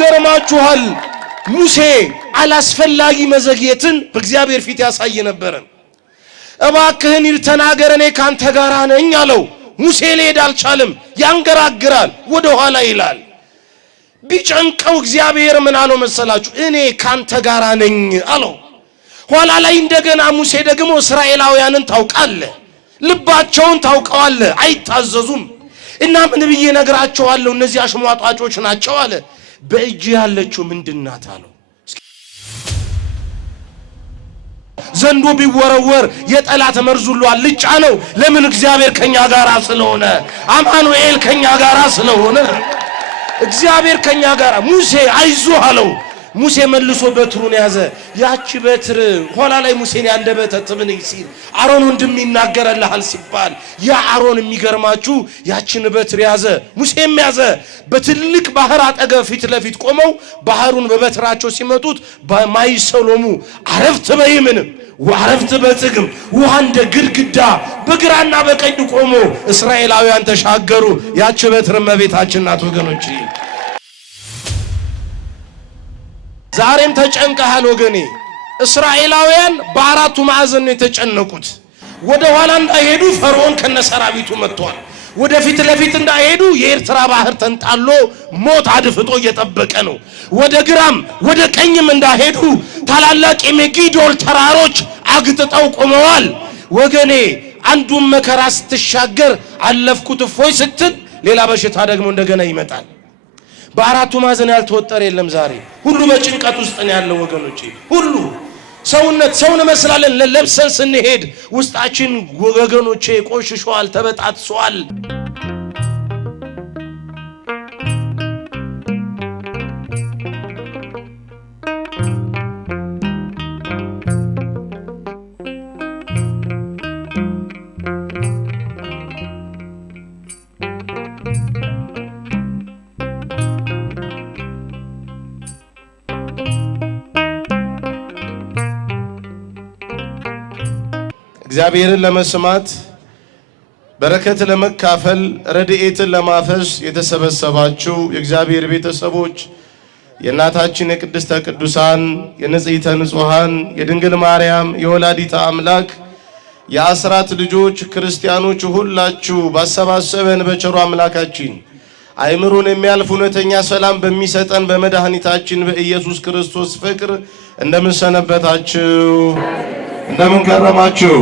ይገርማችኋል ሙሴ አላስፈላጊ መዘግየትን በእግዚአብሔር ፊት ያሳይ ነበር። እባክህን ሂድ ተናገር እኔ ካንተ ጋር ነኝ አለው። ሙሴ ሊሄድ አልቻለም፣ ያንገራግራል፣ ወደ ኋላ ይላል። ቢጨንቀው እግዚአብሔር ምን አለው መሰላችሁ? እኔ ካንተ ጋር ነኝ አለው። ኋላ ላይ እንደገና ሙሴ ደግሞ እስራኤላውያንን ታውቃለህ፣ ልባቸውን ታውቀዋለህ፣ አይታዘዙም እና ምን ብዬ ነግራቸዋለሁ እነዚህ አሽሟጣጮች ናቸው አለ። በእጅ ያለችው ምንድናት አለው። ዘንዶ ቢወረወር የጠላት መርዙሉ አልጫ ነው። ለምን? እግዚአብሔር ከኛ ጋር ስለሆነ፣ አማኑኤል ከኛ ጋር ስለሆነ፣ እግዚአብሔር ከኛ ጋር። ሙሴ አይዞህ አለው። ሙሴ መልሶ በትሩን ያዘ። ያቺ በትር ኋላ ላይ ሙሴን ያንደበተ ትብን ሲል አሮን ወንድም ይናገረልሃል ሲባል ያ አሮን የሚገርማችሁ ያቺን በትር ያዘ፣ ሙሴም ያዘ። በትልቅ ባህር አጠገብ ፊት ለፊት ቆመው ባህሩን በበትራቸው ሲመቱት በማይሰሎሙ አረፍት በይምን ወአረፍት በጽግም ውሃ እንደ ግድግዳ በግራና በቀኝ ቆሞ እስራኤላውያን ተሻገሩ። ያቺ በትር እመቤታችን ናት ወገኖች። ዛሬም ተጨንቀሃል ወገኔ። እስራኤላውያን በአራቱ ማዕዘን ነው የተጨነቁት። ወደ ኋላ እንዳይሄዱ ፈርዖን ከነሰራዊቱ መጥቷል። ወደፊት ለፊት እንዳይሄዱ የኤርትራ ባህር ተንጣሎ ሞት አድፍጦ እየጠበቀ ነው። ወደ ግራም ወደ ቀኝም እንዳይሄዱ ታላላቅ የሜጊዶል ተራሮች አግጥጠው ቆመዋል። ወገኔ አንዱን መከራ ስትሻገር አለፍኩት እፎይ ስትል ሌላ በሽታ ደግሞ እንደገና ይመጣል። በአራቱ ማዕዘን ያልተወጠረ የለም። ዛሬ ሁሉ በጭንቀት ውስጥ ነው ያለው ወገኖቼ። ሁሉ ሰውን መስላለን ለለብሰን ስንሄድ ውስጣችን ወገኖቼ ቆሽሿል፣ ተበጣጥሷል። እግዚአብሔርን ለመስማት በረከት ለመካፈል ረድኤትን ለማፈስ የተሰበሰባችሁ የእግዚአብሔር ቤተሰቦች የእናታችን የቅድስተ ቅዱሳን የንጽሕተ ንጹሐን የድንግል ማርያም የወላዲተ አምላክ የአስራት ልጆች ክርስቲያኖች ሁላችሁ ባሰባሰበን በቸሩ አምላካችን አይምሮን የሚያልፍ እውነተኛ ሰላም በሚሰጠን በመድኃኒታችን በኢየሱስ ክርስቶስ ፍቅር እንደምን ሰነበታችሁ? እንደምን ከረማችሁ?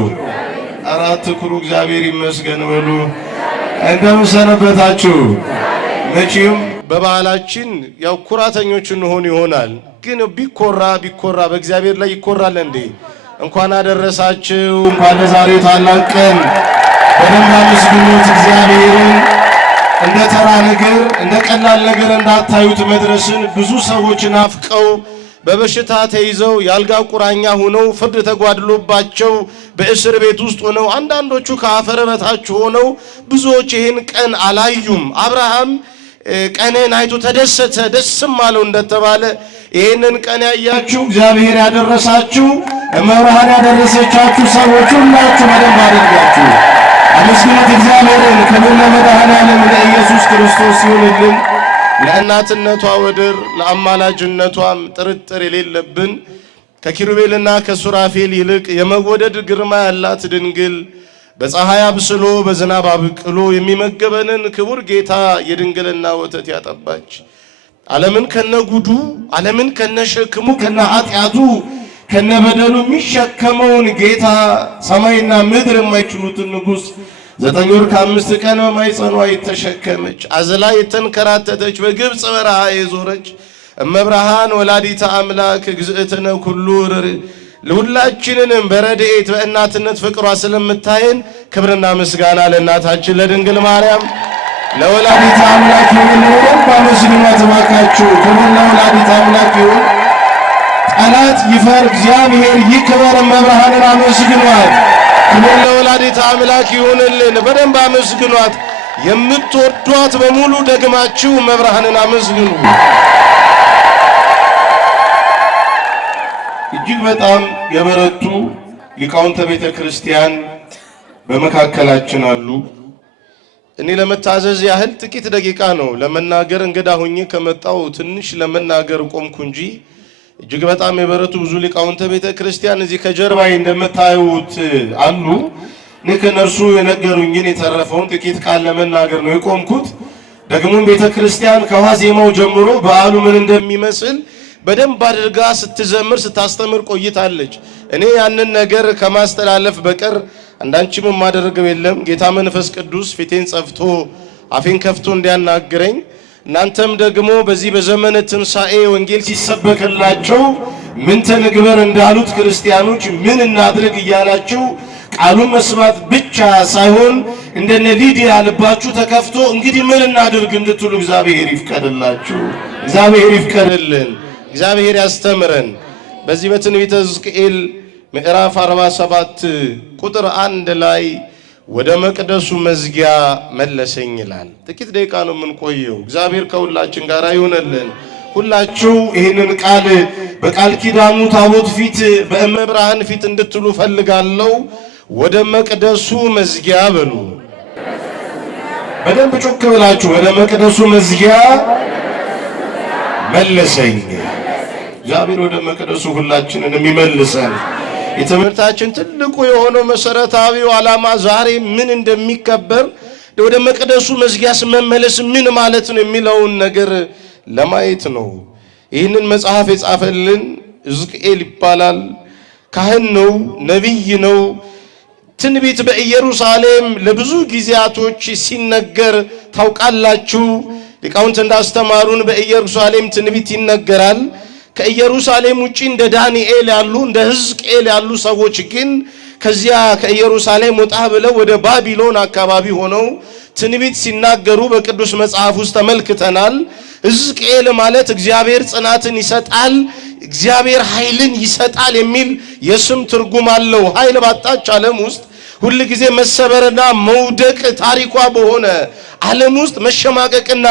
አራት ኩሩ እግዚአብሔር ይመስገን በሉ። እንደምን ሰነበታችሁ? መቼም በባህላችን ያው ኩራተኞች እንሆን ይሆናል፣ ግን ቢኮራ በእግዚአብሔር ላይ ይኮራል እንዴ? እንኳን አደረሳችሁ፣ እንኳን ለዛሬው ታላቅ ቀን በደንብ አመስግኑት እግዚአብሔርን። እንደ ተራ ነገር እንደ ቀላል ነገር እንዳታዩት መድረስን ብዙ ሰዎች ናፍቀው በበሽታ ተይዘው ያልጋ ቁራኛ ሆነው ፍርድ ተጓድሎባቸው በእስር ቤት ውስጥ ሆነው አንዳንዶቹ ከአፈር በታች ሆነው ብዙዎች ይህን ቀን አላዩም። አብርሃም ቀንን አይቶ ተደሰተ፣ ደስም አለው እንደተባለ ይህንን ቀን ያያችሁ እግዚአብሔር ያደረሳችሁ እመብርሃን ያደረሰቻችሁ ሰዎች ሁላችሁ በደንብ አድርጋችሁ አመስግኑት እግዚአብሔርን። ክብር ለመድኃኔዓለም ለኢየሱስ ክርስቶስ ይሁንልን። ለእናትነቷ ወደር ለአማላጅነቷም ጥርጥር የሌለብን ከኪሩቤልና ከሱራፌል ይልቅ የመወደድ ግርማ ያላት ድንግል በፀሐይ አብስሎ በዝናብ አብቅሎ የሚመገበንን ክቡር ጌታ የድንግልና ወተት ያጠባች ዓለምን ከነጉዱ ዓለምን ከነሸክሙ ከነኃጢአቱ ከነበደሉ የሚሸከመውን ጌታ ሰማይና ምድር የማይችሉትን ንጉሥ 9 ወር ከ5 ቀን በማኅፀኗ የተሸከመች አዝላ የተንከራተተች በግብፅ በረሃ የዞረች እመብርሃን ወላዲተ አምላክ እግዝእትነ ኩሉ ለሁላችንንም በረድኤት በእናትነት ፍቅሯ ስለምታየን ክብርና ምስጋና ለእናታችን ለድንግል ማርያም ለወላዲተ አምላክ ይሁን። በመስግናት ባካችሁ ክብር ለወላዲተ አምላክ ይሁን። ጠላት ይፈር፣ እግዚአብሔር ይክበር። እመብርሃንን አመስግኗት። ክብር ለወላዲተ አምላክ ይሁንልን። በደንብ አመስግኗት። የምትወዷት በሙሉ ደግማችሁ እመብርሃንን አመስግኑ። እጅግ በጣም የበረቱ ሊቃውንተ ቤተ ክርስቲያን በመካከላችን አሉ። እኔ ለመታዘዝ ያህል ጥቂት ደቂቃ ነው ለመናገር እንግዳ ሆኜ ከመጣው ትንሽ ለመናገር ቆምኩ እንጂ እጅግ በጣም የበረቱ ብዙ ሊቃውንተ ቤተ ክርስቲያን እዚህ ከጀርባዬ እንደምታዩት አሉ። እኔ ከነርሱ የነገሩኝን የተረፈውን ጥቂት ቃል ለመናገር ነው የቆምኩት። ደግሞ ቤተ ክርስቲያን ከዋዜማው ጀምሮ በዓሉ ምን እንደሚመስል በደንብ አድርጋ ስትዘምር ስታስተምር ቆይታለች። እኔ ያንን ነገር ከማስተላለፍ በቀር አንዳችም የማደርገው የለም። ጌታ መንፈስ ቅዱስ ፊቴን ጸፍቶ አፌን ከፍቶ እንዲያናግረኝ እናንተም ደግሞ በዚህ በዘመነ ትንሣኤ ወንጌል ሲሰበክላቸው ምን ተንግበር እንዳሉት ክርስቲያኖች ምን እናድርግ እያላችሁ ቃሉን መስማት ብቻ ሳይሆን እንደነ ሊዲያ ልባችሁ ተከፍቶ እንግዲህ ምን እናድርግ እንድትሉ እግዚአብሔር ይፍቀድላችሁ። እግዚአብሔር ይፍቀድልን። እግዚአብሔር ያስተምረን። በዚህ በትንቢተ ሕዝቅኤል ምዕራፍ 47 ቁጥር 1 ላይ ወደ መቅደሱ መዝጊያ መለሰኝ ይላል። ጥቂት ደቂቃ ነው የምንቆየው። እግዚአብሔር ከሁላችን ጋር ይሁንልን። ሁላችሁ ይህንን ቃል በቃል ኪዳኑ ታቦት ፊት በእመብርሃን ፊት እንድትሉ ፈልጋለሁ። ወደ መቅደሱ መዝጊያ በሉ። በደንብ ጮክ ብላችሁ ወደ መቅደሱ መዝጊያ መለሰኝ። እግዚአብሔር ወደ መቅደሱ ሁላችንን የሚመልሰን የትምህርታችን ትልቁ የሆነው መሰረታዊው ዓላማ ዛሬ ምን እንደሚከበር ወደ መቅደሱ መዝጊያ መመለስ ምን ማለት ነው የሚለውን ነገር ለማየት ነው። ይህንን መጽሐፍ የጻፈልን ሕዝቅኤል ይባላል። ካህን ነው፣ ነቢይ ነው። ትንቢት በኢየሩሳሌም ለብዙ ጊዜያቶች ሲነገር ታውቃላችሁ። ሊቃውንት እንዳስተማሩን በኢየሩሳሌም ትንቢት ይነገራል። ከኢየሩሳሌም ውጪ እንደ ዳንኤል ያሉ እንደ ሕዝቅኤል ያሉ ሰዎች ግን ከዚያ ከኢየሩሳሌም ወጣ ብለው ወደ ባቢሎን አካባቢ ሆነው ትንቢት ሲናገሩ በቅዱስ መጽሐፍ ውስጥ ተመልክተናል። ሕዝቅኤል ማለት እግዚአብሔር ጽናትን ይሰጣል፣ እግዚአብሔር ኃይልን ይሰጣል የሚል የስም ትርጉም አለው። ኃይል ባጣች ዓለም ውስጥ ሁል ጊዜ መሰበርና መውደቅ ታሪኳ በሆነ ዓለም ውስጥ መሸማቀቅና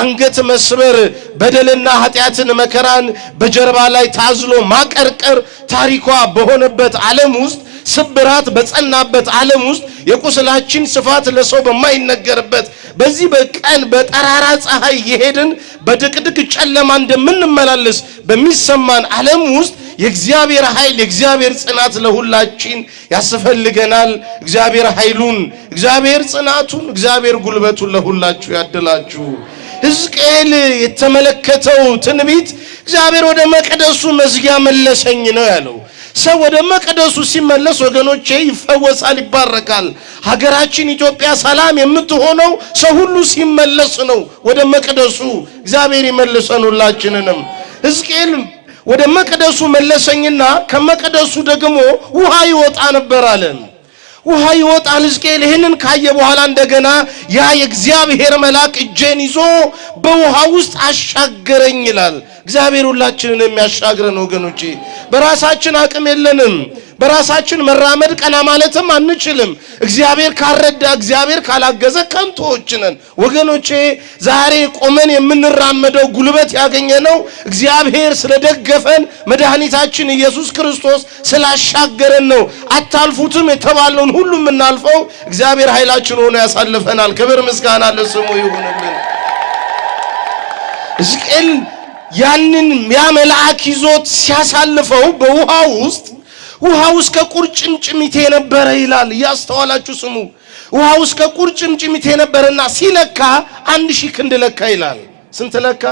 አንገት መስበር፣ በደልና ኃጢአትን መከራን በጀርባ ላይ ታዝሎ ማቀርቀር ታሪኳ በሆነበት ዓለም ውስጥ ስብራት በጸናበት ዓለም ውስጥ የቁስላችን ስፋት ለሰው በማይነገርበት በዚህ በቀን በጠራራ ፀሐይ የሄድን በድቅድቅ ጨለማ እንደምንመላለስ በሚሰማን ዓለም ውስጥ የእግዚአብሔር ኃይል የእግዚአብሔር ጽናት ለሁላችን ያስፈልገናል። እግዚአብሔር ኃይሉን፣ እግዚአብሔር ጽናቱን፣ እግዚአብሔር ጉልበቱን ለሁላችሁ ያድላችሁ። ሕዝቅኤል የተመለከተው ትንቢት እግዚአብሔር ወደ መቅደሱ መዝጊያ መለሰኝ ነው ያለው። ሰው ወደ መቅደሱ ሲመለስ ወገኖቼ ይፈወሳል፣ ይባረካል። ሀገራችን ኢትዮጵያ ሰላም የምትሆነው ሰው ሁሉ ሲመለስ ነው ወደ መቅደሱ። እግዚአብሔር ይመልሰን ሁላችንንም። ሕዝቅኤል ወደ መቅደሱ መለሰኝና ከመቅደሱ ደግሞ ውሃ ይወጣ ነበር አለ። ውሃ ይወጣል። ሕዝቅኤል ይህንን ካየ በኋላ እንደገና ያ የእግዚአብሔር መልአክ እጄን ይዞ በውሃ ውስጥ አሻገረኝ ይላል። እግዚአብሔር ሁላችንን የሚያሻግረን ወገኖቼ። በራሳችን አቅም የለንም። በራሳችን መራመድ ቀና ማለትም አንችልም። እግዚአብሔር ካልረዳ፣ እግዚአብሔር ካላገዘ ከንቶዎች ነን ወገኖቼ። ዛሬ ቆመን የምንራመደው ጉልበት ያገኘነው እግዚአብሔር ስለደገፈን መድኃኒታችን ኢየሱስ ክርስቶስ ስላሻገረን ነው። አታልፉትም የተባለውን ሁሉ የምናልፈው እግዚአብሔር ኃይላችን ሆኖ ያሳልፈናል። ክብር ምስጋና ለስሙ ይሁንልን። ሕዝቅኤል ያንን ያ መልአክ ይዞት ሲያሳልፈው ውሃ ውስጥ ከቁርጭምጭሚቴ ነበረ ይላል። ያስተዋላችሁ ስሙ። ውሃ ውስጥ ከቁርጭምጭሚቴ ነበረና ሲለካ 1000 ክንድ ለካ ይላል። ስንት ለካ?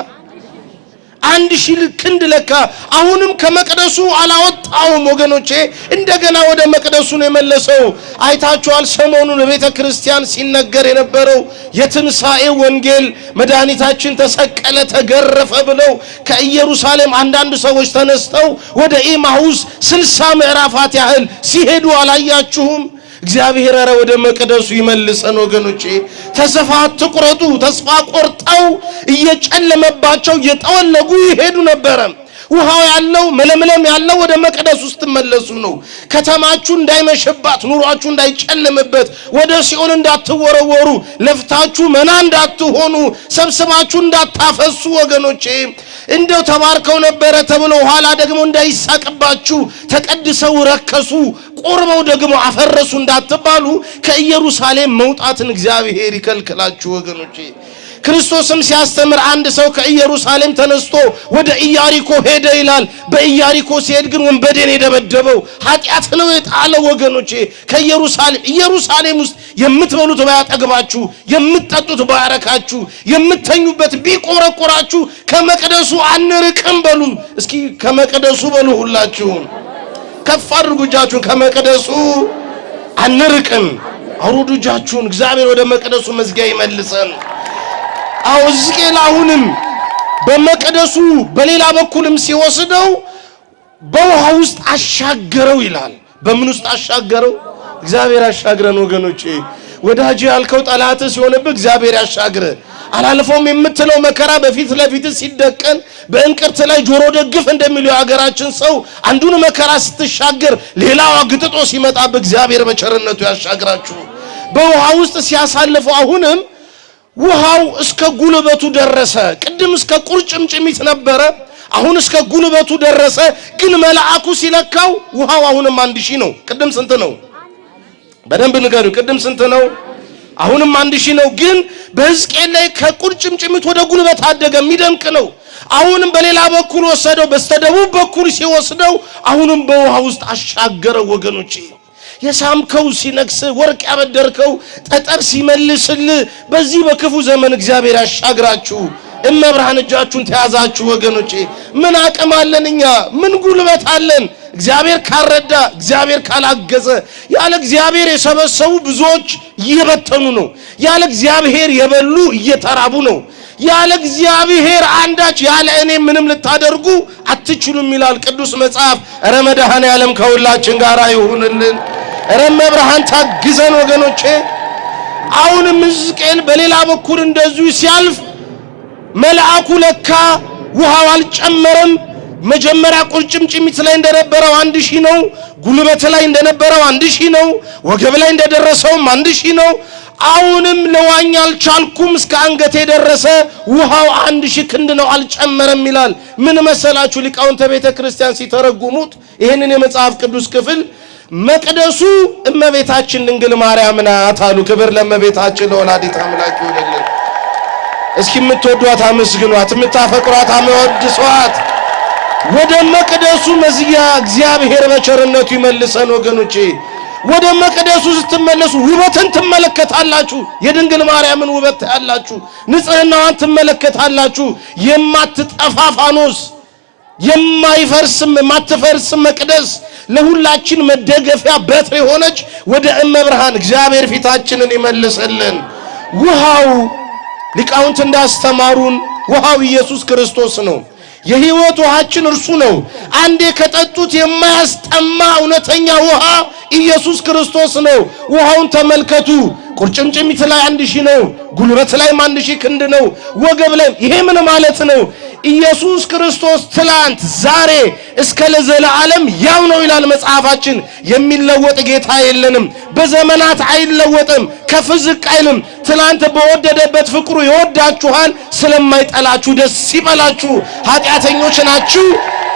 1000 ክንድ ለካ። አሁንም ከመቅደሱ አላወጣውም ወገኖቼ፣ እንደገና ወደ መቅደሱ ነው የመለሰው። አይታችኋል። ሰሞኑን በቤተ ክርስቲያን ሲነገር የነበረው የትንሣኤ ወንጌል መድኃኒታችን ተሰቀለ፣ ተገረፈ ብለው ከኢየሩሳሌም አንዳንድ ሰዎች ተነስተው ወደ ኢማሁስ 60 ምዕራፋት ያህል ሲሄዱ አላያችሁም? እግዚአብሔር ኧረ ወደ መቅደሱ ይመልሰን ወገኖቼ። ተስፋ አትቁረጡ። ተስፋ ቆርጠው እየጨለመባቸው እየጠወለጉ ይሄዱ ነበረ። ውሃው ያለው መለምለም ያለው ወደ መቅደስ ውስጥ መለሱ ነው። ከተማችሁ እንዳይመሽባት፣ ኑሯችሁ እንዳይጨልምበት፣ ወደ ሲኦል እንዳትወረወሩ፣ ለፍታችሁ መና እንዳትሆኑ፣ ሰብስባችሁ እንዳታፈሱ ወገኖቼ። እንደው ተባርከው ነበረ ተብሎ ኋላ ደግሞ እንዳይሳቅባችሁ ተቀድሰው ረከሱ፣ ቆርበው ደግሞ አፈረሱ እንዳትባሉ ከኢየሩሳሌም መውጣትን እግዚአብሔር ይከልክላችሁ ወገኖቼ። ክርስቶስም ሲያስተምር አንድ ሰው ከኢየሩሳሌም ተነስቶ ወደ ኢያሪኮ ሄደ ይላል። በኢያሪኮ ሲሄድ ግን ወንበዴን የደበደበው ኃጢአት ነው የጣለው ወገኖቼ። ኢየሩሳሌም ውስጥ የምትበሉት ባያጠግባችሁ፣ የምትጠጡት ባያረካችሁ፣ የምትተኙበት ቢቆረቆራችሁ ከመቅደሱ አንርቅም በሉ። እስኪ ከመቅደሱ በሉ ሁላችሁም ከፍ አድርጉ እጃችሁን። ከመቅደሱ አንርቅም። አውርዱ እጃችሁን። እግዚአብሔር ወደ መቅደሱ መዝጊያ ይመልሰን። ሕዝቅኤል አሁንም በመቅደሱ በሌላ በኩልም ሲወስደው በውሃ ውስጥ አሻገረው ይላል። በምን ውስጥ አሻገረው? እግዚአብሔር ያሻግረን ወገኖቼ። ወዳጅ ያልከው ጠላት ሲሆንብህ እግዚአብሔር ያሻግረ። አላልፎም የምትለው መከራ በፊት ለፊት ሲደቀን በእንቅርት ላይ ጆሮ ደግፍ እንደሚለው የሀገራችን ሰው አንዱን መከራ ስትሻገር ሌላው አግጥጦ ሲመጣ በእግዚአብሔር በቸርነቱ ያሻግራችሁ። በውሃ ውስጥ ሲያሳልፈው አሁንም ውሃው እስከ ጉልበቱ ደረሰ። ቅድም እስከ ቁርጭምጭሚት ነበረ፣ አሁን እስከ ጉልበቱ ደረሰ። ግን መልአኩ ሲለካው ውሃው አሁንም 1000 ነው። ቅድም ስንት ነው? በደንብ ንገሩ። ቅድም ስንት ነው? አሁንም 1000 ነው። ግን በሕዝቅኤል ላይ ከቁርጭምጭሚት ወደ ጉልበት አደገ። የሚደንቅ ነው። አሁንም በሌላ በኩል ወሰደው፣ በስተደቡብ በኩል ሲወስደው አሁንም በውሃ ውስጥ አሻገረው ወገኖቼ። የሳምከው ሲነክስ፣ ወርቅ ያበደርከው ጠጠር ሲመልስል፣ በዚህ በክፉ ዘመን እግዚአብሔር ያሻግራችሁ። እመብርሃን እጃችሁን ተያዛችሁ ወገኖቼ። ምን አቅም አለን እኛ? ምን ጉልበት አለን? እግዚአብሔር ካልረዳ፣ እግዚአብሔር ካላገዘ፣ ያለ እግዚአብሔር የሰበሰቡ ብዙዎች እየበተኑ ነው። ያለ እግዚአብሔር የበሉ እየተራቡ ነው። ያለ እግዚአብሔር አንዳች ያለ እኔ ምንም ልታደርጉ አትችሉም ይላል ቅዱስ መጽሐፍ። ኧረ መድኃኔዓለም ከሁላችን ጋር ይሁንልን። ኧረ መብርሃን ታግዘን ወገኖቼ። አሁንም ሕዝቅኤል በሌላ በኩል እንደዚሁ ሲያልፍ መልአኩ ለካ ውሃው አልጨመረም። መጀመሪያ ቁርጭምጭሚት ላይ እንደነበረው 1000 ነው። ጉልበት ላይ እንደነበረው 1000 ነው። ወገብ ላይ እንደደረሰውም 1000 ነው። አሁንም ለዋኝ አልቻልኩም፣ እስከ አንገቴ ደረሰ። ውሃው 1000 ክንድ ነው፣ አልጨመረም ይላል። ምን መሰላችሁ ሊቃውንተ ቤተ ክርስቲያን ሲተረጉሙት ይሄንን የመጽሐፍ ቅዱስ ክፍል መቅደሱ እመቤታችን ድንግል ማርያም ናት አሉ። ክብር ለእመቤታችን ለወላዲተ አምላክ ይሁንልን። እስኪ የምትወዷት አመስግኗት፣ የምታፈቅሯት አወድሷት። ወደ መቅደሱ መዝጊያ እግዚአብሔር በቸርነቱ ይመልሰን ወገኖቼ። ወደ መቅደሱ ስትመለሱ ውበትን ትመለከታላችሁ። የድንግል ማርያምን ውበት ታያላችሁ። ንጽህናዋን ትመለከታላችሁ። የማትጠፋ ፋኖስ፣ የማትፈርስ መቅደስ፣ ለሁላችን መደገፊያ በትር የሆነች ወደ እመብርሃን እግዚአብሔር ፊታችንን ይመልሰልን። ውሃው ሊቃውንት እንዳስተማሩን ውሃው ኢየሱስ ክርስቶስ ነው። የሕይወት ውሃችን እርሱ ነው። አንዴ ከጠጡት የማያስጠማ እውነተኛ ውሃ ኢየሱስ ክርስቶስ ነው። ውሃውን ተመልከቱ። ቁርጭምጭሚት ላይ 1000 ነው። ጉልበት ላይ 1000 ክንድ ነው። ወገብ ላይ ይሄ ምን ማለት ነው? ኢየሱስ ክርስቶስ ትላንት ዛሬ እስከ ለዘላለም ያው ነው ይላል መጽሐፋችን። የሚለወጥ ጌታ የለንም። በዘመናት አይለወጥም፣ ከፍ ዝቅ አይልም። ትላንት በወደደበት ፍቅሩ ይወዳችኋል። ስለማይጠላችሁ ደስ ይበላችሁ። ኃጢአተኞች ናችሁ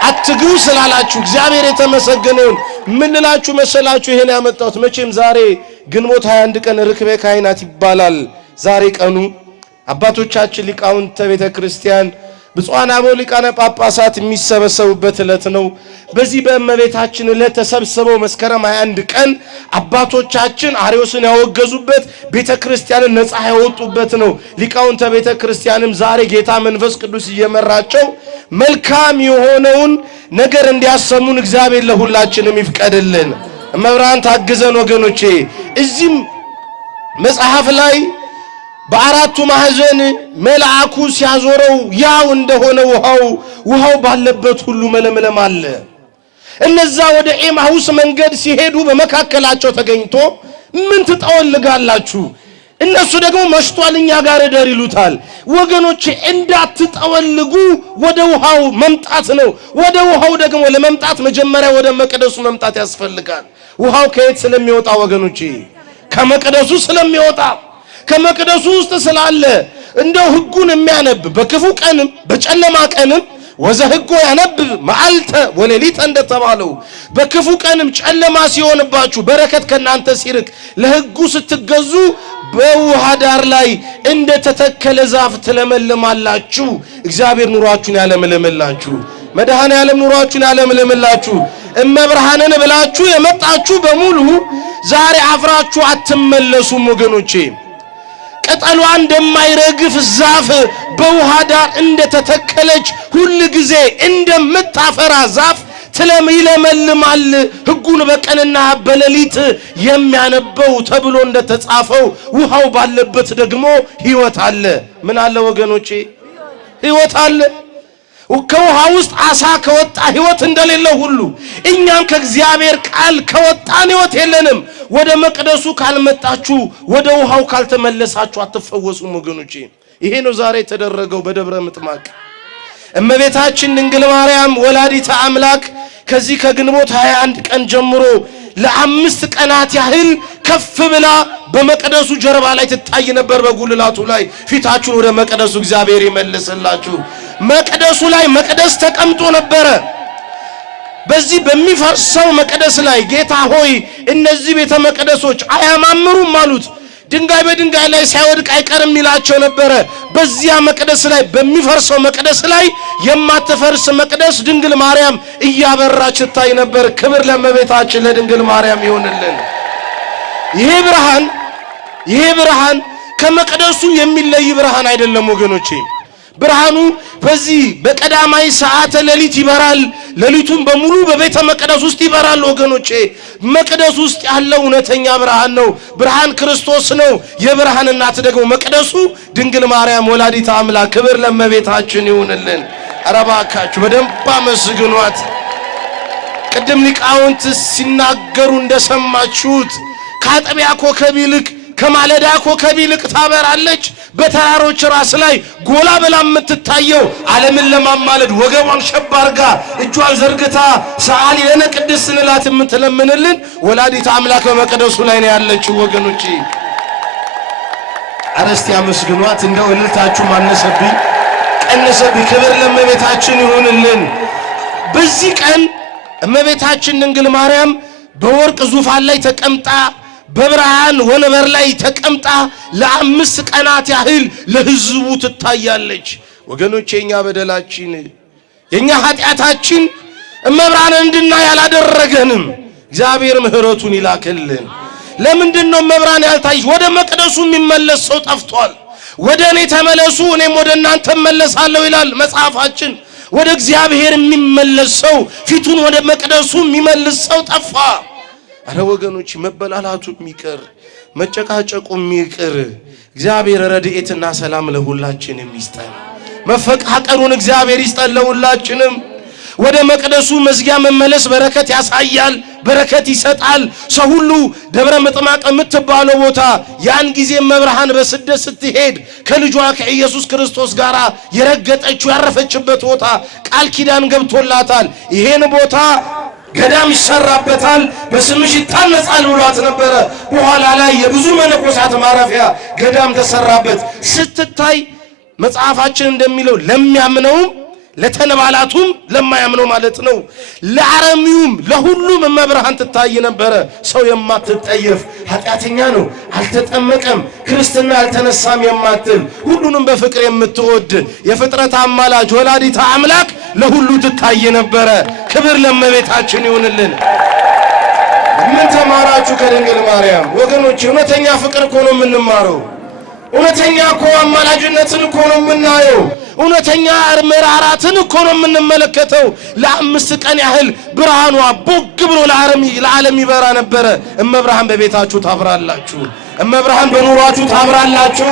አትግቡ ስላላችሁ እግዚአብሔር የተመሰገነውን። ምን ልላችሁ መሰላችሁ? ይሄን ያመጣሁት መቼም ዛሬ ግንቦት 21 ቀን ርክበ ካህናት ይባላል። ዛሬ ቀኑ አባቶቻችን ሊቃውንተ ቤተ ክርስቲያን ብፁዓን አበው ሊቃነ ጳጳሳት የሚሰበሰቡበት ዕለት ነው። በዚህ በእመቤታችን ዕለት ተሰብስበው መስከረም 21 ቀን አባቶቻችን አርዮስን ያወገዙበት፣ ቤተ ክርስቲያንን ነፃ ያወጡበት ነው። ሊቃውንተ ቤተ ክርስቲያንም ዛሬ ጌታ መንፈስ ቅዱስ እየመራቸው መልካም የሆነውን ነገር እንዲያሰሙን እግዚአብሔር ለሁላችንም ይፍቀድልን። እመብርሃን ታግዘን ወገኖቼ። እዚህም መጽሐፍ ላይ በአራቱ ማዕዘን መልአኩ ሲያዞረው ያው እንደሆነ ውሃው ባለበት ሁሉ መለምለም አለ። እነዛ ወደ ኤማሁስ መንገድ ሲሄዱ በመካከላቸው ተገኝቶ ምን ትጠወልጋላችሁ? እነሱ ደግሞ መሽቷል እኛ ጋር እደር ይሉታል። ወገኖቼ እንዳትጠወልጉ ወደ ውሃው መምጣት ነው። ወደ ውሃው ደግሞ ለመምጣት መጀመሪያ ወደ መቅደሱ መምጣት ያስፈልጋል። ውሃው ከየት ስለሚወጣ ወገኖቼ? ከመቅደሱ ስለሚወጣ፣ ከመቅደሱ ውስጥ ስላለ እንደው ሕጉን የሚያነብ በክፉ ቀንም በጨለማ ቀንም ወዘህጎ ያነብብ መዓልተ ወሌሊት እንደተባለው በክፉ ቀንም ጨለማ ሲሆንባችሁ በረከት ከናንተ ሲርቅ ለሕጉ ስትገዙ በውሃ ዳር ላይ እንደ ተተከለ ዛፍ ትለመልማላችሁ። እግዚአብሔር ኑሯችሁን ያለምልምላችሁ። መድኃኔ ዓለም ኑሯችሁን ያለምልምላችሁ። እመብርሃንን ብላችሁ የመጣችሁ በሙሉ ዛሬ አፍራችሁ አትመለሱም ወገኖቼ። ቅጠሏ እንደማይረግፍ ዛፍ በውሃ ዳር እንደተተከለች ሁሉ ጊዜ እንደምታፈራ ዛፍ ይለመልማል። ሕጉን በቀንና በሌሊት የሚያነበው ተብሎ እንደተጻፈው ውሃው ባለበት ደግሞ ሕይወት አለ። ምን አለ ወገኖቼ? ሕይወት አለ። ከውሃ ውስጥ አሳ ከወጣ ሕይወት እንደሌለው ሁሉ እኛም ከእግዚአብሔር ቃል ከወጣን ሕይወት የለንም። ወደ መቅደሱ ካልመጣችሁ፣ ወደ ውሃው ካልተመለሳችሁ አትፈወሱም ወገኖቼ። ይሄ ነው ዛሬ የተደረገው በደብረ ምጥማቅ። እመቤታችን ድንግል ማርያም ወላዲተ አምላክ ከዚህ ከግንቦት 21 ቀን ጀምሮ ለ5 ቀናት ያህል ከፍ ብላ በመቅደሱ ጀርባ ላይ ትታይ ነበር። በጉልላቱ ላይ ፊታችሁን ወደ መቅደሱ እግዚአብሔር ይመልስላችሁ። መቅደሱ ላይ መቅደስ ተቀምጦ ነበረ። በዚህ በሚፈርሰው መቅደስ ላይ ጌታ ሆይ እነዚህ ቤተ መቅደሶች አያማምሩም አሉት። ድንጋይ በድንጋይ ላይ ሳይወድቅ አይቀርም ይላቸው ነበረ። በዚያ መቅደስ ላይ በሚፈርሰው መቅደስ ላይ የማትፈርስ መቅደስ ድንግል ማርያም እያበራች ትታይ ነበር። ክብር ለእመቤታችን ለድንግል ማርያም ይሁንልን። ይሄ ብርሃን ከመቅደሱ የሚለይ ብርሃን አይደለም ወገኖቼ። ብርሃኑ በዚህ በቀዳማይ ሰዓተ ሌሊት ይበራል። ሌሊቱን በሙሉ በቤተ መቅደስ ውስጥ ይበራል ወገኖቼ። መቅደስ ውስጥ ያለው እውነተኛ ብርሃን ነው። ብርሃን ክርስቶስ ነው። የብርሃን እናት ደግሞ መቅደሱ ድንግል ማርያም ወላዲተ አምላክ። ክብር ለእመቤታችን ይሁንልን። ኧረ እባካችሁ በደንብ አመስግኗት። ቅድም ሊቃውንት ሲናገሩ እንደሰማችሁት ከአጥቢያ ኮከብ ይልቅ ከማለዳ ኮከብ ይልቅ ታበራለች። በተራሮች ራስ ላይ ጎላ ብላ የምትታየው ዓለምን ለማማለድ ወገቧን ሸብ አርጋ እጇን ዘርግታ ሰዓሊ ለነ ቅድስት እንላት የምትለምንልን ወላዲተ አምላክ በመቅደሱ ላይ ነው ያለችው ወገኖቼ። አረስቲ አመስግኗት። እንደው እልልታችሁ ማነሰብኝ ቀነሰብኝ። ክብር ለእመቤታችን ይሁንልን። በዚህ ቀን እመቤታችን ድንግል ማርያም በወርቅ ዙፋን ላይ ተቀምጣ በብርሃን ወንበር ላይ ተቀምጣ ለ5 ቀናት ያህል ለሕዝቡ ትታያለች ወገኖቼ። የኛ በደላችን የኛ ኃጢአታችን እመብርሃን እንድናይ ያላደረገንም እግዚአብሔር ምሕረቱን ይላክልን። ለምንድነው እመብርሃን ያልታየች? ወደ መቅደሱ የሚመለስ ሰው ጠፍቷል። ወደ እኔ ተመለሱ እኔም ወደ እናንተ እመለሳለሁ ይላል መጽሐፋችን። ወደ እግዚአብሔር የሚመለስ ሰው፣ ፊቱን ወደ መቅደሱ የሚመልስ ሰው ጠፋ። አረ ወገኖች መበላላቱ የሚቀር መጨቃጨቁ የሚቀር እግዚአብሔር ረድኤትና ሰላም ለሁላችንም ይስጠን። መፈቃቀሩን እግዚአብሔር ይስጠን ለሁላችንም። ወደ መቅደሱ መዝጊያ መመለስ በረከት ያሳያል፣ በረከት ይሰጣል። ሰው ሁሉ ደብረ ምጥማቅ የምትባለው ቦታ ያን ጊዜ መብርሃን በስደት ስትሄድ ከልጇ ከኢየሱስ ክርስቶስ ጋር የረገጠችው ያረፈችበት ቦታ ቃል ኪዳን ገብቶላታል። ይሄን ቦታ ገዳም ይሰራበታል፣ በስምሽ ይታነጻል ብሏት ነበረ። በኋላ ላይ የብዙ መነኮሳት ማረፊያ ገዳም ተሰራበት። ስትታይ መጽሐፋችን እንደሚለው ለሚያምነውም ለተነባላቱም ለማያምነው ማለት ነው፣ ለአረሚውም ለሁሉም እመብርሃን ትታይ ነበረ። ሰው የማትጠየፍ ኃጢአተኛ ነው አልተጠመቀም ክርስትና አልተነሳም የማትል ሁሉንም በፍቅር የምትወድ የፍጥረት አማላጅ ወላዲተ አምላክ ለሁሉ ትታይ ነበረ። ክብር ለእመቤታችን ይሁንልን። ምን ተማራችሁ ከድንግል ማርያም ወገኖች? እውነተኛ ፍቅር እኮ ነው የምንማረው። እውነተኛ እኮ አማላጅነትን እኮ ነው የምናየው። እውነተኛ መራራትን እኮ ነው የምንመለከተው። ለ5 ቀን ያህል ብርሃኗ ቦግ ብሎ ለዓለም ይበራ ነበረ። እመብርሃን በቤታችሁ ታብራላችሁ። እመብርሃን በኑሯችሁ ታብራላችሁ።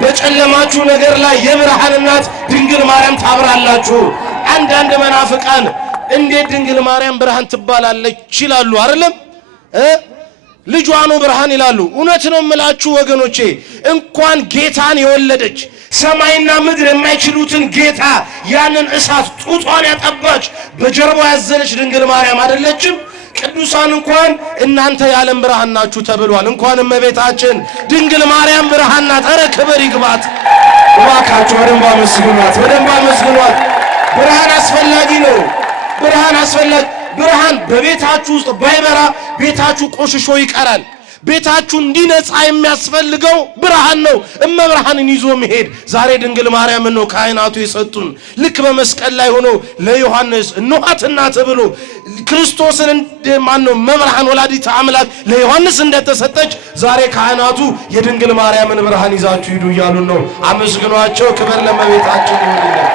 በጨለማችሁ ነገር ላይ የብርሃን እናት ድንግል ማርያም ታብራላችሁ። አንዳንድ መናፍቃን እንዴት ድንግል ማርያም ብርሃን ትባላለች ይላሉ አይደለም? ልጇ ነው ብርሃን ይላሉ። እውነት ነው የምላችሁ ወገኖቼ፣ እንኳን ጌታን የወለደች ሰማይና ምድር የማይችሉትን ጌታ ያንን እሳት ጡቷን ያጠባች በጀርባ ያዘለች ድንግል ማርያም አይደለችም? ቅዱሳን እንኳን እናንተ የዓለም ብርሃን ናችሁ ተብሏል። እንኳን እመቤታችን ድንግል ማርያም ብርሃን ናት። ኧረ ክብር ይግባት። እባካችሁ በደንብ አመስግኗት፣ በደንብ አመስግኗት። ብርሃን አስፈላጊ ነው። ብርሃን አስፈላጊ ብርሃን በቤታችሁ ውስጥ ባይበራ ቤታችሁ ቆሽሾ ይቀራል። ቤታችሁ እንዲነጻ የሚያስፈልገው ብርሃን ነው። እመብርሃንን ይዞ መሄድ ዛሬ ድንግል ማርያም ነው ካህናቱ የሰጡን። ልክ በመስቀል ላይ ሆኖ ለዮሐንስ እንኋት እናት ብሎ ክርስቶስን ማነው መብርሃን ወላዲተ አምላክ ለዮሐንስ እንደተሰጠች ዛሬ ካህናቱ የድንግል ማርያምን ብርሃን ይዛችሁ ሂዱ እያሉን ነው። አመስግኗቸው። ክብር ለእመቤታችን ይሁን።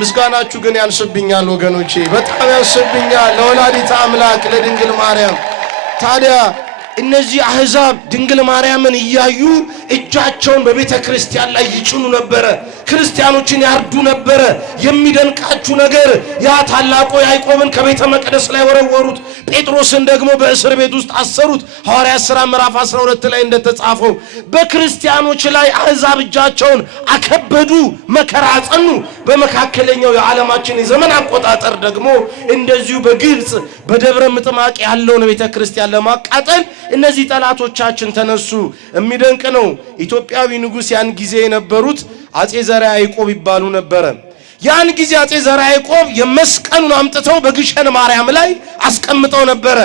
ምስጋናችሁ ግን ያንስብኛል ወገኖቼ፣ በጣም ያንስብኛል ለወላዲተ አምላክ ለድንግል ማርያም። ታዲያ እነዚህ አህዛብ ድንግል ማርያምን እያዩ እጃቸውን በቤተ ክርስቲያን ላይ ይጭኑ ነበረ፣ ክርስቲያኖችን ያርዱ ነበረ። የሚደንቃችሁ ነገር ያ ታላቁ ያዕቆብን ከቤተ መቅደስ ላይ ወረወሩት፣ ጴጥሮስን ደግሞ በእስር ቤት ውስጥ አሰሩት። ሐዋርያት ሥራ ምዕራፍ 12 ላይ እንደተጻፈው በክርስቲያኖች ላይ አህዛብ እጃቸውን አከበዱ፣ መከራ አጸኑ። በመካከለኛው የዓለማችን የዘመን አቆጣጠር ደግሞ እንደዚሁ በግብጽ በደብረ ምጥማቅ ያለውን ቤተ ክርስቲያን ለማቃጠል እነዚህ ጠላቶቻችን ተነሱ። የሚደንቅ ነው። ኢትዮጵያዊ ንጉሥ ያን ጊዜ የነበሩት አጼ ዘርዓ ያዕቆብ ይባሉ ነበረ። ያን ጊዜ አጼ ዘርዓ ያዕቆብ የመስቀሉን አምጥተው በግሸን ማርያም ላይ አስቀምጠው ነበረ።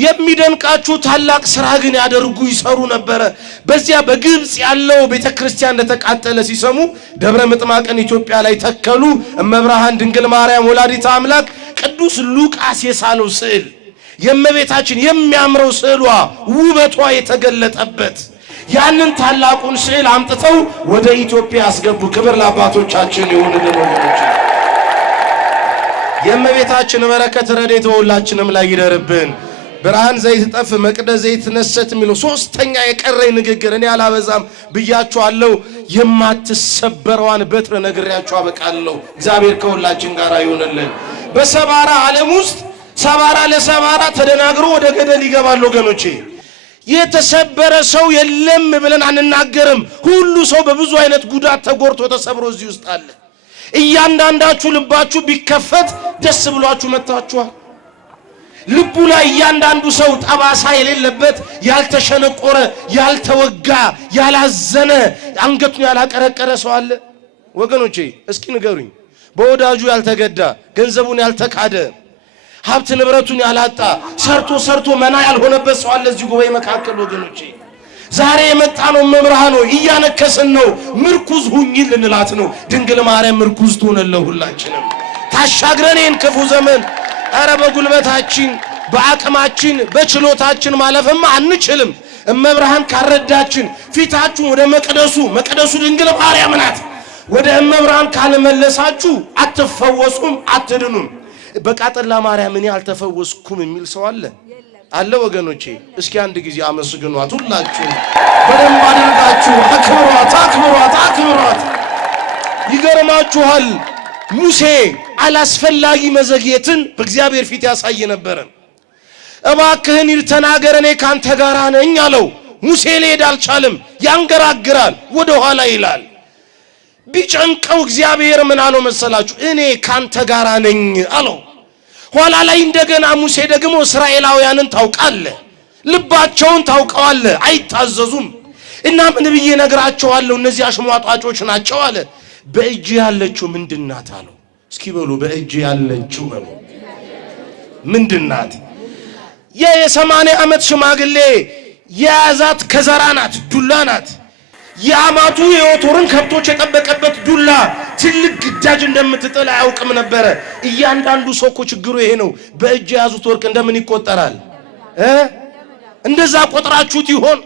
የሚደንቃችሁ ታላቅ ስራ ግን ያደርጉ ይሰሩ ነበረ። በዚያ በግብጽ ያለው ቤተክርስቲያን እንደተቃጠለ ሲሰሙ ደብረ ምጥማቅን ኢትዮጵያ ላይ ተከሉ። እመብርሃን ድንግል ማርያም ወላዲተ አምላክ ቅዱስ ሉቃስ የሳለው ስዕል የእመቤታችን የሚያምረው ስዕሏ ውበቷ የተገለጠበት ያንን ታላቁን ስዕል አምጥተው ወደ ኢትዮጵያ ያስገቡ። ክብር ለአባቶቻችን ይሁንልን ወገኖች። የእመቤታችን በረከት ረድኤት ሁላችንም ላይ ይደርብን። ብርሃን ዘይትጠፍ መቅደስ ዘይትነሰት የሚለው ሶስተኛ የቀረኝ ንግግር እኔ አላበዛም ብያችኋለሁ። የማትሰበረዋን በትር ነግሬያችሁ አበቃለሁ። እግዚአብሔር ከሁላችን ጋር ይሁንልን። በሰባራ ዓለም ውስጥ ሰባራ ለሰባራ ተደናግሮ ወደ ገደል ይገባል ወገኖቼ። የተሰበረ ሰው የለም ብለን አንናገርም። ሁሉ ሰው በብዙ አይነት ጉዳት ተጎርቶ ተሰብሮ እዚህ ውስጥ አለ። እያንዳንዳችሁ ልባችሁ ቢከፈት ደስ ብሏችሁ መጣችኋል። ልቡ ላይ እያንዳንዱ ሰው ጠባሳ የሌለበት ያልተሸነቆረ፣ ያልተወጋ፣ ያላዘነ፣ አንገቱን ያላቀረቀረ ሰው አለ ወገኖቼ? እስኪ ንገሩኝ። በወዳጁ ያልተገዳ፣ ገንዘቡን ያልተካደ፣ ሀብት ንብረቱን ያላጣ፣ ሰርቶ መና ያልሆነበት ሰው አለ እዚህ ጉባኤ መካከል ወገኖቼ? ዛሬ የመጣ ነው መብርሃን ነው፣ እያነከሰን ነው። ምርኩዝ ሁኚ ልንላት ነው። ድንግል ማርያም ምርኩዝ ትሆነን ለሁላችንም። ታሻግረን ይህን ክፉ ዘመን። ኧረ በጉልበታችን በአቅማችን በችሎታችን ማለፍማ አንችልም። እመብርሃን ካረዳችን ፊታችሁን ወደ መቅደሱ ድንግል ማርያም ናት። ወደ እመብርሃን ካልመለሳችሁ አትፈወሱም፣ አትድኑም። በቃጠላ ማርያም እኔ አልተፈወስኩም የሚል ሰው አለ ወገኖቼ? እስኪ አንድ ጊዜ አመስግኗት ሁላችሁ። በደንብ አድርጋችሁ አክብሯት። ይገርማችኋል፣ ሙሴ አላስፈላጊ መዘግየትን በእግዚአብሔር ፊት ያሳይ ነበር። እባክህን ሂድ ተናገር፣ እኔ ካንተ ጋር ነኝ አለው። ሙሴ ሊሄድ አልቻለም፣ ያንገራግራል፣ ወደ ኋላ ይላል። ቢጨንቀው እግዚአብሔር ምን አለው መሰላችሁ? እኔ ካንተ ጋር ነኝ አለው። ኋላ ላይ እንደገና ሙሴ ደግሞ እስራኤላውያንን ታውቃለህ፣ ልባቸውን ታውቀዋለህ፣ አይታዘዙም እና ምን ብዬ ነግራቸዋለሁ? እነዚህ አሽሟጣጮች ናቸው አለ። በእጅ ያለችው ምንድናት አለው። እስኪ በሉ በእጅ ያለችው በሉ ምንድናት? የ80 ዓመት ሽማግሌ የያዛት ከዘራ ናት፣ ዱላ ናት። የአማቱ የዮቶርን ከብቶች የጠበቀበት ዱላ ትልቅ ግዳጅ እንደምትጥል አያውቅም ነበረ። እያንዳንዱ ሰው እኮ ችግሩ ይሄ ነው። በእጅ የያዙት ወርቅ እንደምን ይቆጠራል? እንደዛ ቆጥራችሁት ይሆን?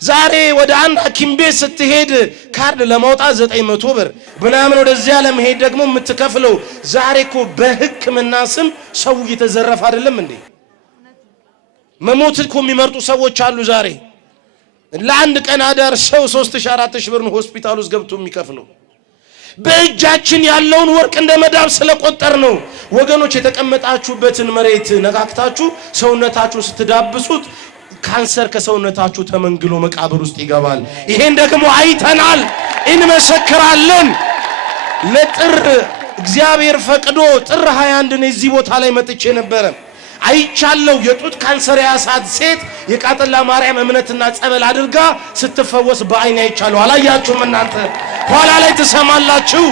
ዛሬ ወደ አንድ ሐኪም ቤት ስትሄድ ካርድ ለማውጣት 900 ብር ምናምን፣ ወደዚያ ለመሄድ ደግሞ የምትከፍለው። ዛሬ እኮ በሕክምና ስም ሰው እየተዘረፈ አይደለም እንዴ? መሞት እኮ የሚመርጡ ሰዎች አሉ ዛሬ። ለአንድ ቀን አዳር ሰው 3000-4000 ብር ነው ሆስፒታል ውስጥ ገብቶ የሚከፍለው። በእጃችን ያለውን ወርቅ እንደ መዳብ ስለቆጠር ነው ወገኖች። የተቀመጣችሁበትን መሬት ነካክታችሁ ሰውነታችሁን ስትዳብሱት ካንሰር ከሰውነታችሁ ተመንግሎ መቃብር ውስጥ ይገባል። ይሄን ደግሞ አይተናል፣ እንመሰክራለን። ለጥር እግዚአብሔር ፈቅዶ ጥር 21 ነው እዚህ ቦታ ላይ መጥቼ ነበረ። አይቻለው የጡት ካንሰር ያሳት ሴት የቃጠላ ማርያም እምነትና ጸበል አድርጋ ስትፈወስ በአይን አይቻለው። አላያችሁም እናንተ? ኋላ ላይ ትሰማላችሁ።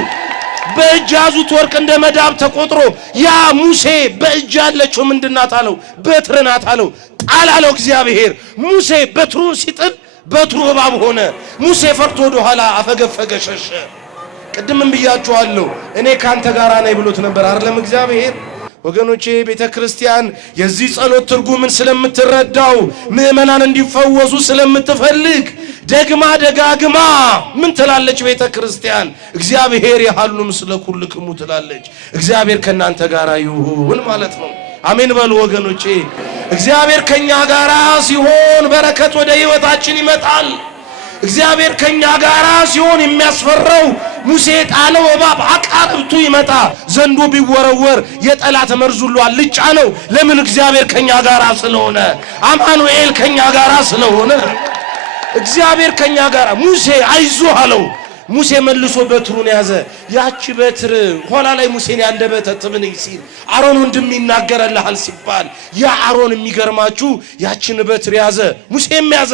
በእጅ ያዙት ወርቅ እንደ መዳብ ተቆጥሮ ያ ሙሴ በእጅ ያለችው ምንድናት አለው? በትር ናት አለው። ጣል አለው እግዚአብሔር። ሙሴ በትሩን ሲጥል በትሩ እባብ ሆነ። ሙሴ ፈርቶ ወደ ኋላ አፈገፈገ፣ ሸሸ። ቅድምም ብያችኋለሁ እኔ ካንተ ጋር ነኝ ብሎት ነበር አይደለም እግዚአብሔር። ወገኖቼ ቤተ ክርስቲያን የዚህ ጸሎት ትርጉምን ስለምትረዳው ምእመናን እንዲፈወሱ ስለምትፈልግ ደግማ ደጋግማ ምን ትላለች ቤተ ክርስቲያን? እግዚአብሔር ያህሉ ምስለ ኩልክሙ ትላለች። እግዚአብሔር ከናንተ ጋር ይሁን ማለት ነው። አሜን በሉ ወገኖቼ። እግዚአብሔር ከኛ ጋር ሲሆን በረከት ወደ ህይወታችን ይመጣል። እግዚአብሔር ከኛ ጋር ሲሆን የሚያስፈራው ሙሴ ጣለው እባብ አቃርብቱ ይመጣ። ዘንዶ ቢወረወር የጠላት መርዙሉ አልጫ ነው። ለምን? እግዚአብሔር ከኛ ጋር ስለሆነ፣ አማኑኤል ከኛ ጋር ስለሆነ እግዚአብሔር ከኛ ጋር። ሙሴ አይዞህ አለው። ሙሴ መልሶ በትሩን ያዘ። ያቺ በትር ኋላ ላይ ሙሴን ያንደበተ ትብንይ ሲል አሮን ወንድም ይናገረልሃል ሲባል ያ አሮን የሚገርማችሁ ያቺን በትር ያዘ፣ ሙሴም ያዘ።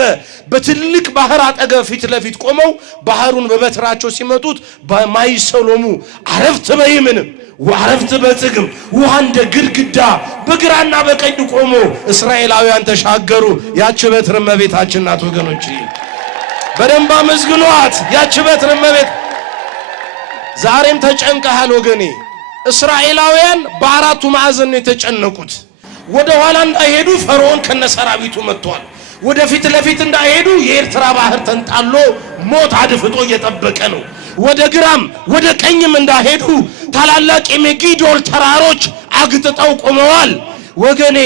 በትልቅ ባህር አጠገብ ፊት ለፊት ቆመው ባህሩን በበትራቸው ሲመቱት በማይሰሎሙ አረፍት በይምንም ወአረፍት በጽግም ውሃ እንደ ግድግዳ በግራና በቀኝ ቆሞ እስራኤላውያን ተሻገሩ። ያቺ በትር እመቤታችን ናት ወገኖች። በደንብ አመስግኗት። ያቺ በትር እመቤት። ዛሬም ተጨንቀሃል ወገኔ። እስራኤላውያን በአራቱ ማዕዘን ነው የተጨነቁት። ወደ ኋላ እንዳይሄዱ ፈርዖን ከነሰራዊቱ መጥቷል። ወደ ፊት ለፊት እንዳይሄዱ የኤርትራ ባህር ተንጣሎ ሞት አድፍጦ እየጠበቀ ነው። ወደ ግራም ወደ ቀኝም እንዳይሄዱ ታላላቅ የሜጊዶል ተራሮች አግጥጠው ቆመዋል። ወገኔ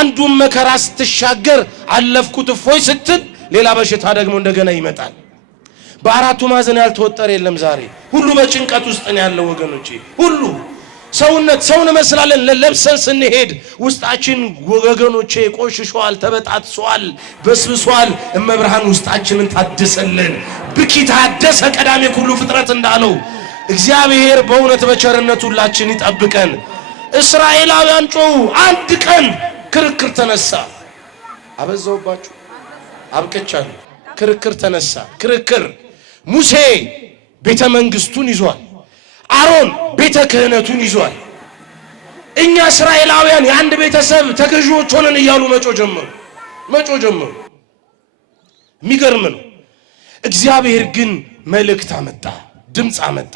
አንዱን መከራ ስትሻገር አለፍኩት እፎይ ስትል ሌላ በሽታ ደግሞ እንደገና ይመጣል። በአራቱ ማዕዘን ያልተወጠረ የለም። ዛሬ ሁሉ በጭንቀት ውስጥ ነው ያለው ወገኖቼ። ሁሉ ሰውን መስላለን ለለብሰን ስንሄድ ውስጣችን ወገኖቼ ቆሽሿል፣ ተበጣጥሷል፣ በስብሷል። እመብርሃን ውስጣችንን ታድሰልን። ብኪ ታደሰ ቀዳሜ ሁሉ ፍጥረት እንዳለው እግዚአብሔር በእውነት በቸርነቱ ሁላችን ይጠብቀን። እስራኤላውያን ጮሁ። አንድ ቀን ክርክር ተነሳ። አበዛውባችሁ አብቀቻለሁ። ክርክር ተነሳ። ክርክር ሙሴ ቤተ መንግስቱን ይዟል፣ አሮን ቤተ ክህነቱን ይዟል። እኛ እስራኤላውያን የአንድ ቤተሰብ ተገዢዎች ሆነን እያሉ መጮ ጀመሩ። የሚገርም ነው። እግዚአብሔር ግን መልእክት አመጣ፣ ድምፅ አመጣ።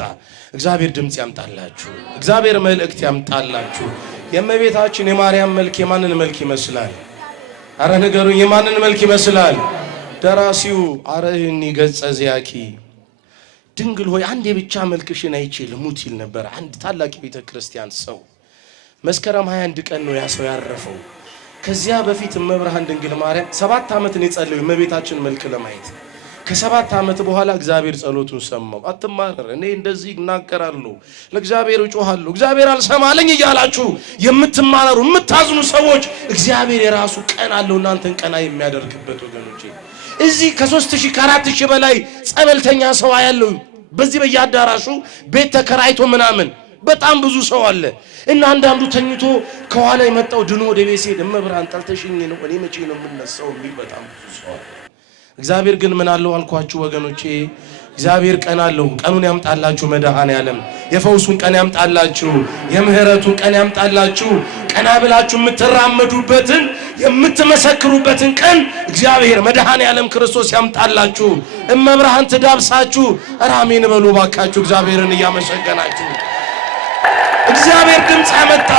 እግዚአብሔር ድምፅ ያምጣላችሁ፣ እግዚአብሔር መልእክት ያምጣላችሁ። የእመቤታችን የማርያም መልክ የማንን መልክ ይመስላል? አረ ንገሩኝ፣ የማንን መልክ ይመስላል? ደራሲው አረህኒ ገጸ ዚያኪ ድንግል ሆይ አንዴ ብቻ መልክሽን አይቼ ልሙት ይል ነበር አንድ ታላቅ ቤተ ክርስቲያን ሰው። መስከረም 21 ቀን ነው ያ ሰው ያረፈው። ከዚያ በፊት እመብርሃን ድንግል ማርያም 7 ዓመት ነው የጸለየው የእመቤታችን መልክ ለማየት። ከ7 ዓመት በኋላ እግዚአብሔር ጸሎቱን ሰማው። አትማረር፣ እኔ እንደዚህ እናገራለሁ፣ ለእግዚአብሔር እጮሃለሁ፣ እግዚአብሔር አልሰማለኝ እያላችሁ የምትማረሩ የምታዝኑ ሰዎች እግዚአብሔር የራሱ ቀን አለው እናንተን ቀና የሚያደርግበት ወገኖቼ። እዚህ ከ3000 ከ4000 በላይ ጸበልተኛ ሰው ያለው በዚህ በያዳራሹ ቤት ተከራይቶ ምናምን በጣም ብዙ ሰው አለ። እና አንዳንዱ ተኝቶ ከኋላ የመጣው ድኖ ወደ ቤት ሲሄድ እመብርሃን ጠልተሽኝ ነው እኔ መቼ ነው የምነሳው የሚል በጣም ብዙ ሰው አለ። እግዚአብሔር ግን ምን አለው አልኳችሁ ወገኖቼ? እግዚአብሔር ቀን አለው። ቀኑን ያምጣላችሁ መድኃኔዓለም። የፈውሱን ቀን ያምጣላችሁ፣ የምህረቱን ቀን ያምጣላችሁ። ቀና ብላችሁ የምትራመዱበትን የምትመሰክሩበትን ቀን እግዚአብሔር መድኃኔዓለም ክርስቶስ ያምጣላችሁ። እመብርሃን ትዳብሳችሁ። አሜን በሉ ባካችሁ፣ እግዚአብሔርን እያመሰገናችሁ። እግዚአብሔር ድምፅ አመጣ።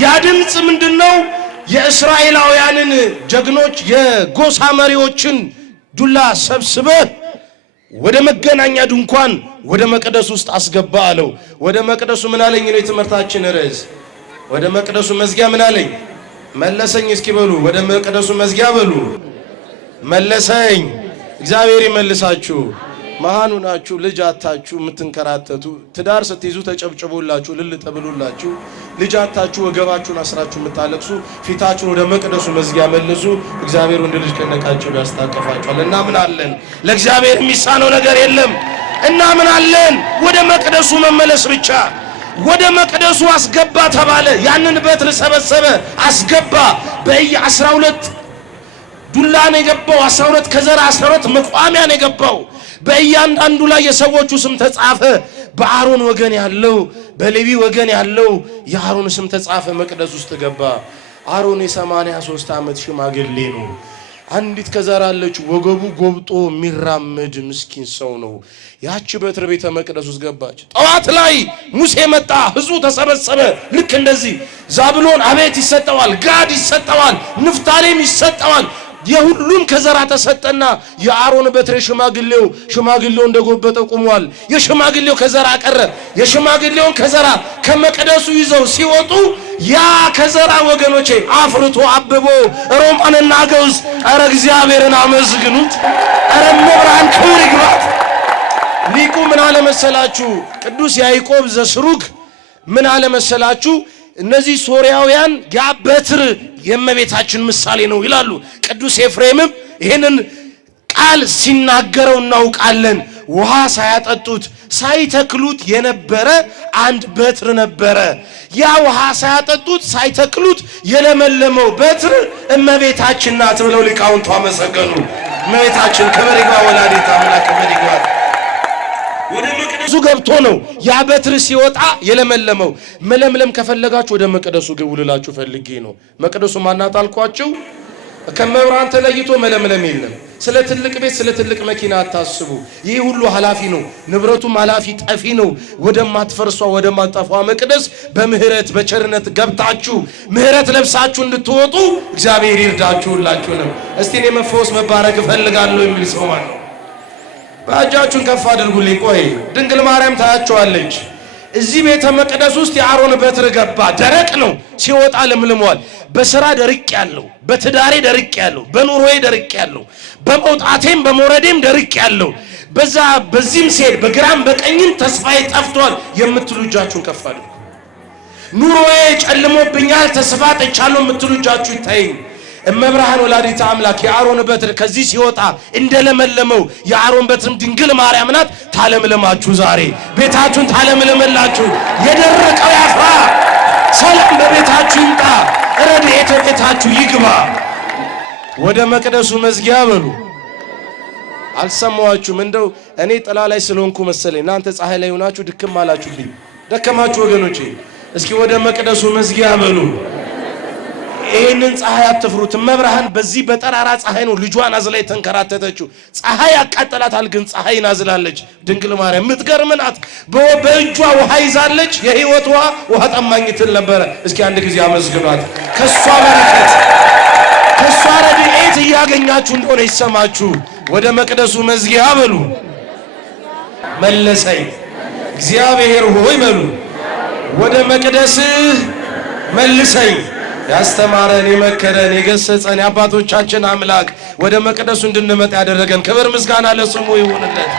ያ ድምፅ ምንድነው? የእስራኤላውያንን ጀግኖች የጎሳ መሪዎችን ዱላ ሰብስበህ ወደ መገናኛ ድንኳን ወደ መቅደስ ውስጥ አስገባ አለው። ወደ መቅደሱ ምን አለኝ ነው የትምህርታችን ርዕስ። ወደ መቅደሱ መዝጊያ ምን አለኝ? መለሰኝ። እስኪ በሉ ወደ መቅደሱ መዝጊያ በሉ። መለሰኝ። እግዚአብሔር ይመልሳችሁ። መሃኑ ናችሁ፣ ልጅ አታችሁ የምትንከራተቱ፣ ትዳር ስትይዙ ተጨብጭቦላችሁ ልል ተብሎላችሁ፣ ልጅ አታችሁ ወገባችሁን አስራችሁ የምታለቅሱ ፊታችሁን ወደ መቅደሱ መዝጊያ መልሱ። እግዚአብሔር ወንድ ልጅ ከነቃችሁ ያስታቀፋችኋል። እና ምን አለን? ለእግዚአብሔር የሚሳነው ነገር የለም። እና ምን አለን? ወደ መቅደሱ መመለስ ብቻ። ወደ መቅደሱ አስገባ ተባለ። ያንን በትር ሰበሰበ፣ አስገባ። በየ12 ዱላ ነው የገባው። 12 ከዘራ 12 መቋሚያ ነው የገባው። በእያንዳንዱ ላይ የሰዎቹ ስም ተጻፈ። በአሮን ወገን ያለው በሌዊ ወገን ያለው የአሮን ስም ተጻፈ። መቅደስ ውስጥ ገባ። አሮን የ83 ዓመት ሽማግሌ ነው። አንዲት ከዘራለች ወገቡ ጎብጦ የሚራመድ ምስኪን ሰው ነው። ያቺ በትር ቤተ መቅደስ ውስጥ ገባች። ጠዋት ላይ ሙሴ መጣ፣ ህዝቡ ተሰበሰበ። ልክ እንደዚህ ዛብሎን አቤት ይሰጠዋል፣ ጋድ ይሰጠዋል፣ ንፍታሌም ይሰጠዋል። የሁሉም ከዘራ ተሰጠና የአሮን በትር ሽማግሌው እንደጎበጠ ቆሟል። የሽማግሌው ከዘራ ቀረ። የሽማግሌውን ከዘራ ከመቅደሱ ይዘው ሲወጡ ያ ከዘራ ወገኖቼ አፍርቶ አብቦ ሮማንና ገውዝ አረ እግዚአብሔርን አመስግኑት። አረ መብራን ክብር ይግባት። ሊቁ ምን አለ መሰላችሁ? ቅዱስ ያዕቆብ ዘስሩግ ምን አለ መሰላችሁ? እነዚህ ሶርያውያን ያ በትር የእመቤታችን ምሳሌ ነው ይላሉ። ቅዱስ ኤፍሬምም ይሄንን ቃል ሲናገረው እናውቃለን። ውሃ ሳያጠጡት ሳይተክሉት የነበረ አንድ በትር ነበረ። ያ ውሃ ሳያጠጡት ሳይተክሉት የለመለመው በትር እመቤታችን ናት ብለው ሊቃውንቱ አመሰገኑ። እመቤታችን ክብር ይግባ፣ ወላዲተ አምላክ ክብር ይግባ። ወደ መቅደሱ ገብቶ ነው ያ በትር ሲወጣ የለመለመው። መለምለም ከፈለጋችሁ ወደ መቅደሱ ግቡ ልላችሁ ፈልጌ ነው። መቅደሱ ማናት አልኳችሁ? ከመብራን ተለይቶ መለምለም የለም። ስለ ትልቅ ቤት ስለ ትልቅ መኪና አታስቡ። ይህ ሁሉ ኃላፊ ነው፣ ንብረቱም ኃላፊ ጠፊ ነው። ወደማትፈርሷ ወደማትጠፋ መቅደስ በምህረት በቸርነት ገብታችሁ ምህረት ለብሳችሁ እንድትወጡ እግዚአብሔር ይርዳችሁ። ሁላችሁንም እስቲ እኔ መፈወስ መባረክ እፈልጋለሁ የሚል ሰው ማለት ነው። ባጃችሁን ከፍ አድርጉልኝ። ቆይ ድንግል ማርያም ታያቸዋለች። እዚህ ቤተ መቅደስ ውስጥ የአሮን በትር ገባ። ደረቅ ነው፣ ሲወጣ ለምልሟል። በስራ ደርቅ ያለው፣ በትዳሬ ደርቅ ያለው፣ በኑሮዬ ደርቅ ያለው፣ በመውጣቴም በመውረዴም ደርቅ ያለው፣ በዚህም ሲሄድ በግራም በቀኝም ተስፋዬ ጠፍቷል የምትሉ እጃችሁን ከፍ አድርጉ። ኑሮዬ ጨልሞብኛል ተስፋ ጥቻለሁ የምትሉ እጃችሁ ይታይ። እመብርሃን ወላዲተ አምላክ የአሮን በትር ከዚህ ሲወጣ እንደለመለመው የአሮን በትርም ድንግል ማርያም ናት። ታለምልማችሁ፣ ዛሬ ቤታችሁን ታለምልምላችሁ። የደረቀው ያፍራ፣ ሰላም በቤታችሁ ይምጣ፣ ረድኤት ቤታችሁ ይግባ። ወደ መቅደሱ መዝጊያ በሉ። አልሰማዋችሁም? እንደው እኔ ጥላ ላይ ስለሆንኩ መሰለኝ እናንተ ፀሐይ ላይ ሆናችሁ ድክም አላችሁብኝ። ደከማችሁ ወገኖቼ። እስኪ ወደ መቅደሱ መዝጊያ በሉ። ይሄንን ፀሐይ አትፍሩት። መብርሃን በዚህ በጠራራ ፀሐይ ነው ልጇን አዝላ የተንከራተተችው። ፀሐይ ያቃጠላታል፣ ግን ፀሐይ ናዝላለች። ድንግል ማርያም የምትገርም ናት። በእጇ ውሃ ይዛለች። የህይወት ውሃ ጠማኝ ትል ነበረ። እስኪ አንድ ጊዜ አመስግኗት። ከሷ በረከት ከሷ ረድኤት እያገኛችሁ እንደሆነ ይሰማችሁ። ወደ መቅደሱ መዝጊያ በሉ። መለሰኝ እግዚአብሔር ሆይ በሉ። ወደ መቅደስህ መልሰኝ። ያስተማረን የመከረን የገሰጸን የአባቶቻችን አምላክ ወደ መቅደሱ እንድንመጣ ያደረገን ክብር ምስጋና ለስሙ ይሁንለት።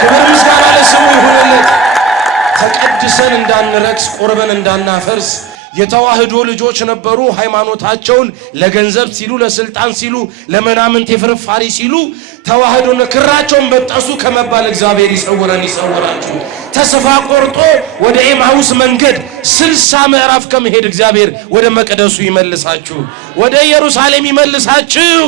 ክብር ምስጋና ለስሙ ይሁንለት። ተቀድሰን እንዳንረክስ ቆርበን እንዳናፈርስ የተዋህዶ ልጆች ነበሩ። ሃይማኖታቸውን ለገንዘብ ሲሉ ለስልጣን ሲሉ ለመናምንት የፍርፋሪ ሲሉ ተዋህዶን ክራቸውን በጠሱ ከመባል እግዚአብሔር ይሰውረን ይሰውራችሁ። ተስፋ ቆርጦ ወደ ኤማሁስ መንገድ 60 ምዕራፍ ከመሄድ እግዚአብሔር ወደ መቅደሱ ይመልሳችሁ፣ ወደ ኢየሩሳሌም ይመልሳችሁ።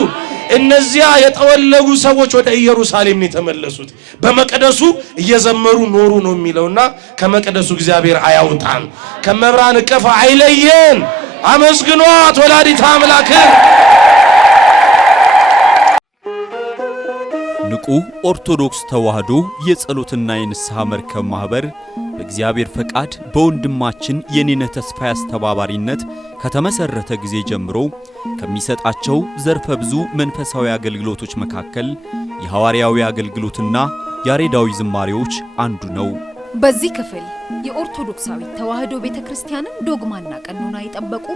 እነዚያ የጠወለጉ ሰዎች ወደ ኢየሩሳሌም ነው የተመለሱት። በመቅደሱ እየዘመሩ ኖሩ ነው የሚለውና ከመቅደሱ እግዚአብሔር አያውጣን፣ ከመብራን እቀፍ አይለየን። አመስግኗት ወላዲተ አምላክ። ንቁ ኦርቶዶክስ ተዋህዶ የጸሎትና የንስሐ መርከብ ማህበር በእግዚአብሔር ፈቃድ በወንድማችን የኔነ ተስፋዬ አስተባባሪነት ከተመሰረተ ጊዜ ጀምሮ ከሚሰጣቸው ዘርፈ ብዙ መንፈሳዊ አገልግሎቶች መካከል የሐዋርያዊ አገልግሎትና ያሬዳዊ ዝማሬዎች አንዱ ነው። በዚህ ክፍል የኦርቶዶክሳዊ ተዋህዶ ቤተክርስቲያንን ዶግማና ቀኖና የጠበቁ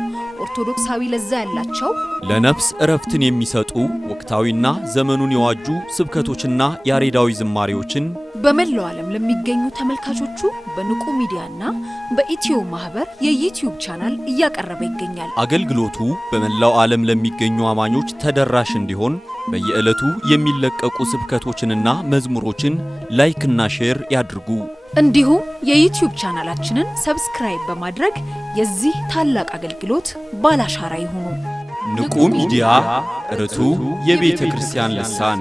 ኦርቶዶክሳዊ ለዛ ያላቸው ለነፍስ እረፍትን የሚሰጡ ወቅታዊና ዘመኑን የዋጁ ስብከቶችና ያሬዳዊ ዝማሬዎችን በመላው ዓለም ለሚገኙ ተመልካቾቹ በንቁ ሚዲያና በኢትዮ ማህበር የዩቲዩብ ቻናል እያቀረበ ይገኛል። አገልግሎቱ በመላው ዓለም ለሚገኙ አማኞች ተደራሽ እንዲሆን በየዕለቱ የሚለቀቁ ስብከቶችንና መዝሙሮችን ላይክና ሼር ያድርጉ። እንዲሁም የዩቲዩብ ቻናላችንን ሰብስክራይብ በማድረግ የዚህ ታላቅ አገልግሎት ባላሻራ ይሁኑ። ንቁ ሚዲያ ርቱ የቤተ ክርስቲያን ልሳን